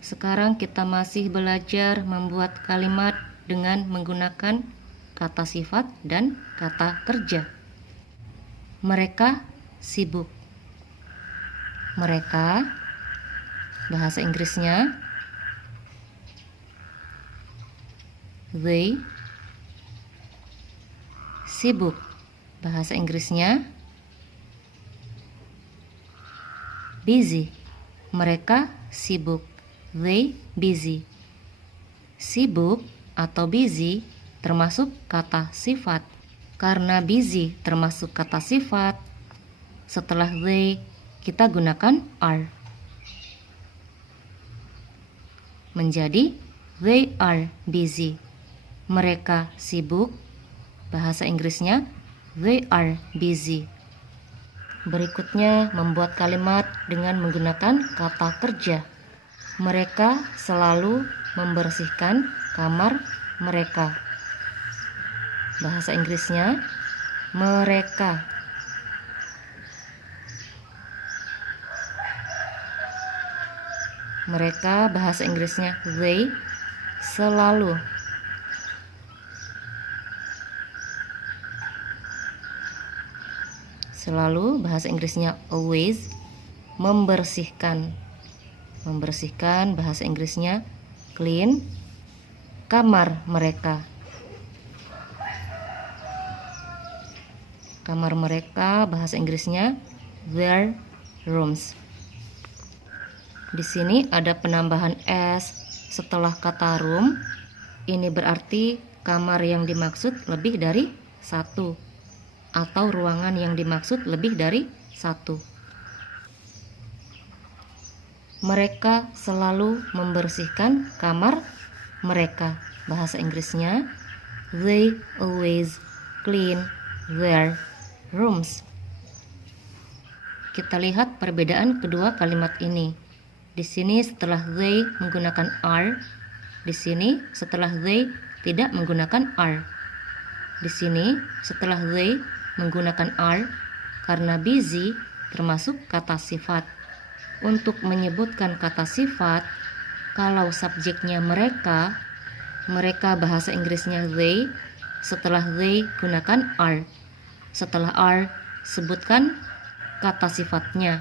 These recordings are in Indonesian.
Sekarang kita masih belajar membuat kalimat dengan menggunakan kata sifat dan kata kerja. Mereka sibuk. Mereka, bahasa Inggrisnya they. Sibuk, bahasa Inggrisnya busy. Mereka sibuk. They busy. Sibuk atau busy termasuk kata sifat. Karena busy termasuk kata sifat, setelah they kita gunakan are. Menjadi they are busy. Mereka sibuk, bahasa Inggrisnya they are busy. Berikutnya membuat kalimat dengan menggunakan kata kerja. Mereka selalu membersihkan kamar mereka. Bahasa Inggrisnya mereka. Mereka, bahasa Inggrisnya they, selalu. Selalu, bahasa Inggrisnya always, membersihkan. Membersihkan, bahasa Inggrisnya clean, kamar mereka. Kamar mereka, bahasa Inggrisnya their rooms. Di sini ada penambahan s setelah kata room. Ini berarti kamar yang dimaksud lebih dari satu, atau ruangan yang dimaksud lebih dari satu. Mereka selalu membersihkan kamar mereka. Bahasa Inggrisnya they always clean their rooms. Kita lihat perbedaan kedua kalimat ini. Di sini setelah they menggunakan are, di sini setelah they tidak menggunakan are. Di sini setelah they menggunakan are karena busy termasuk kata sifat. Untuk menyebutkan kata sifat, kalau subjeknya mereka, mereka bahasa Inggrisnya they, setelah they gunakan are. Setelah are sebutkan kata sifatnya.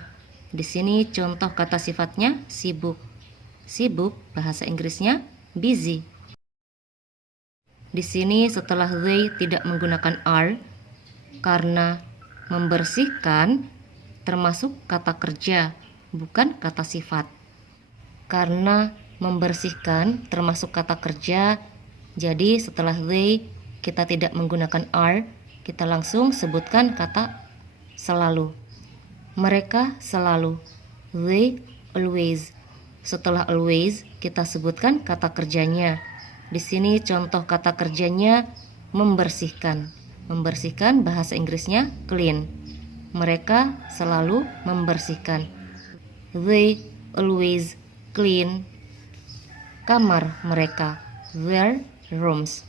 Di sini contoh kata sifatnya sibuk. Sibuk bahasa Inggrisnya busy. Di sini setelah they tidak menggunakan are karena membersihkan termasuk kata kerja, bukan kata sifat. Karena membersihkan termasuk kata kerja, jadi setelah they kita tidak menggunakan are, kita langsung sebutkan kata selalu. Mereka selalu, they always. Setelah always kita sebutkan kata kerjanya. Di sini contoh kata kerjanya membersihkan. Membersihkan bahasa Inggrisnya clean. Mereka selalu membersihkan. They always clean kamar mereka, their rooms.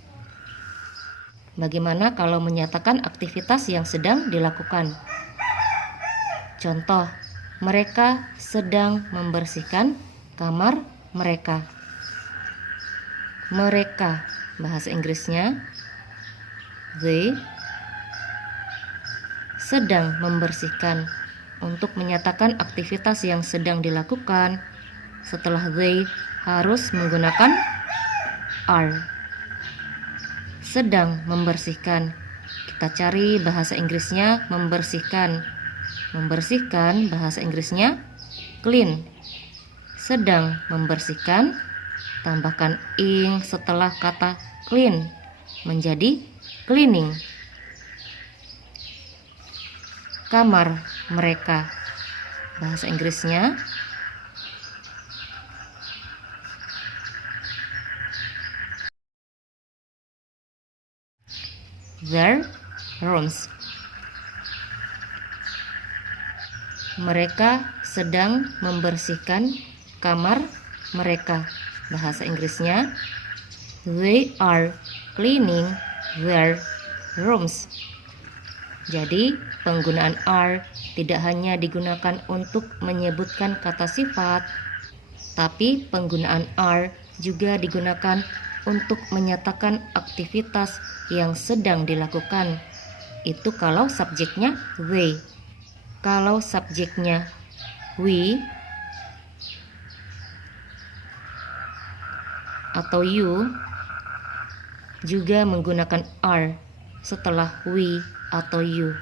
Bagaimana kalau menyatakan aktivitas yang sedang dilakukan? Contoh, mereka sedang membersihkan kamar mereka. Mereka, bahasa Inggrisnya they, sedang membersihkan. Untuk menyatakan aktivitas yang sedang dilakukan, setelah they harus menggunakan are. Sedang membersihkan. Kita cari bahasa Inggrisnya membersihkan. Membersihkan bahasa Inggrisnya clean. Sedang membersihkan, tambahkan ing setelah kata clean menjadi cleaning. Kamar mereka, bahasa Inggrisnya their rooms. Mereka sedang membersihkan kamar mereka. Bahasa Inggrisnya they are cleaning their rooms. Jadi penggunaan are tidak hanya digunakan untuk menyebutkan kata sifat, Tapi penggunaan are juga digunakan untuk menyatakan aktivitas yang sedang dilakukan. Itu kalau subjeknya they. Kalau subjeknya we atau you juga menggunakan are setelah we atau you.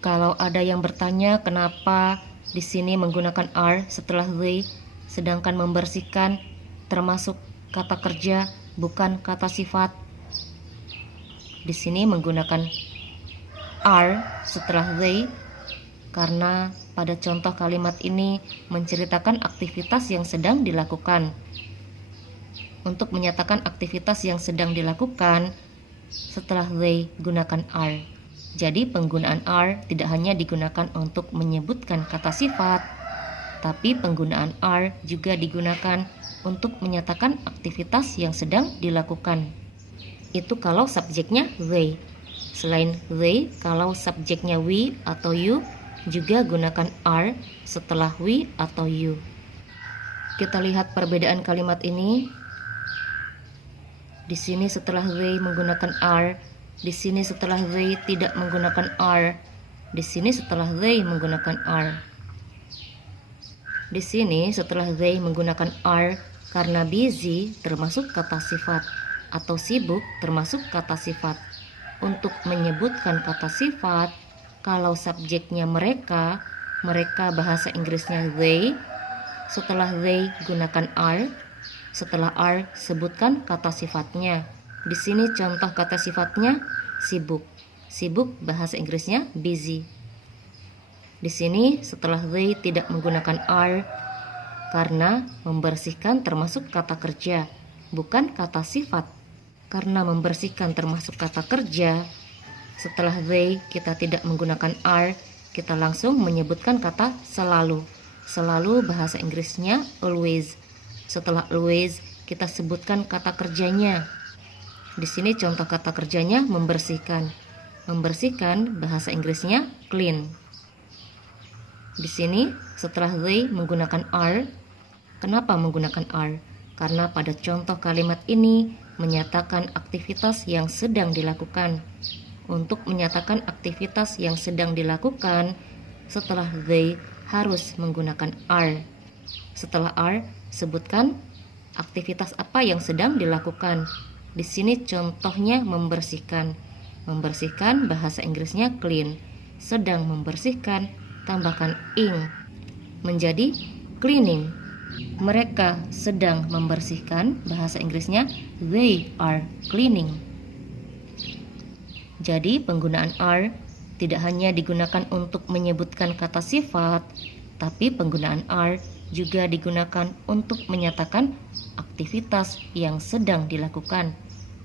Kalau ada yang bertanya kenapa di sini menggunakan are setelah they, sedangkan membersihkan termasuk kata kerja bukan kata sifat. Di sini menggunakan are setelah they karena pada contoh kalimat ini menceritakan aktivitas yang sedang dilakukan. Untuk menyatakan aktivitas yang sedang dilakukan, setelah they gunakan are. Jadi penggunaan are tidak hanya digunakan untuk menyebutkan kata sifat, tapi penggunaan are juga digunakan untuk menyatakan aktivitas yang sedang dilakukan. Itu kalau subjeknya they. Selain they, kalau subjeknya we atau you, juga gunakan are setelah we atau you. Kita lihat perbedaan kalimat ini. Di sini setelah they menggunakan are, di sini setelah they tidak menggunakan are, di sini setelah they menggunakan are. Di sini setelah they menggunakan are karena busy termasuk kata sifat atau sibuk termasuk kata sifat. Untuk menyebutkan kata sifat, kalau subjeknya mereka bahasa Inggrisnya they, setelah they gunakan are, setelah are sebutkan kata sifatnya. Di sini contoh kata sifatnya sibuk. Sibuk bahasa Inggrisnya busy. Di sini setelah they tidak menggunakan are karena membersihkan termasuk kata kerja, bukan kata sifat. Karena membersihkan termasuk kata kerja, setelah they kita tidak menggunakan are, kita langsung menyebutkan kata selalu. Selalu bahasa Inggrisnya always. Setelah always kita sebutkan kata kerjanya. Di sini contoh kata kerjanya membersihkan. Membersihkan bahasa Inggrisnya clean. Di sini setelah they menggunakan are. Kenapa menggunakan are? Karena pada contoh kalimat ini menyatakan aktivitas yang sedang dilakukan. Untuk menyatakan aktivitas yang sedang dilakukan, setelah they harus menggunakan are. Setelah are, sebutkan aktivitas apa yang sedang dilakukan. Di sini contohnya membersihkan. Membersihkan bahasa Inggrisnya clean. Sedang membersihkan, tambahkan ing menjadi cleaning. Mereka sedang membersihkan, bahasa Inggrisnya they are cleaning. Jadi penggunaan are tidak hanya digunakan untuk menyebutkan kata sifat, tapi penggunaan are juga digunakan untuk menyatakan aktivitas yang sedang dilakukan.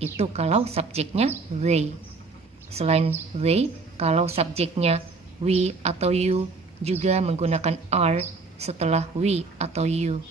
Itu kalau subjeknya they. Selain they, kalau subjeknya we atau you juga menggunakan are setelah we atau you.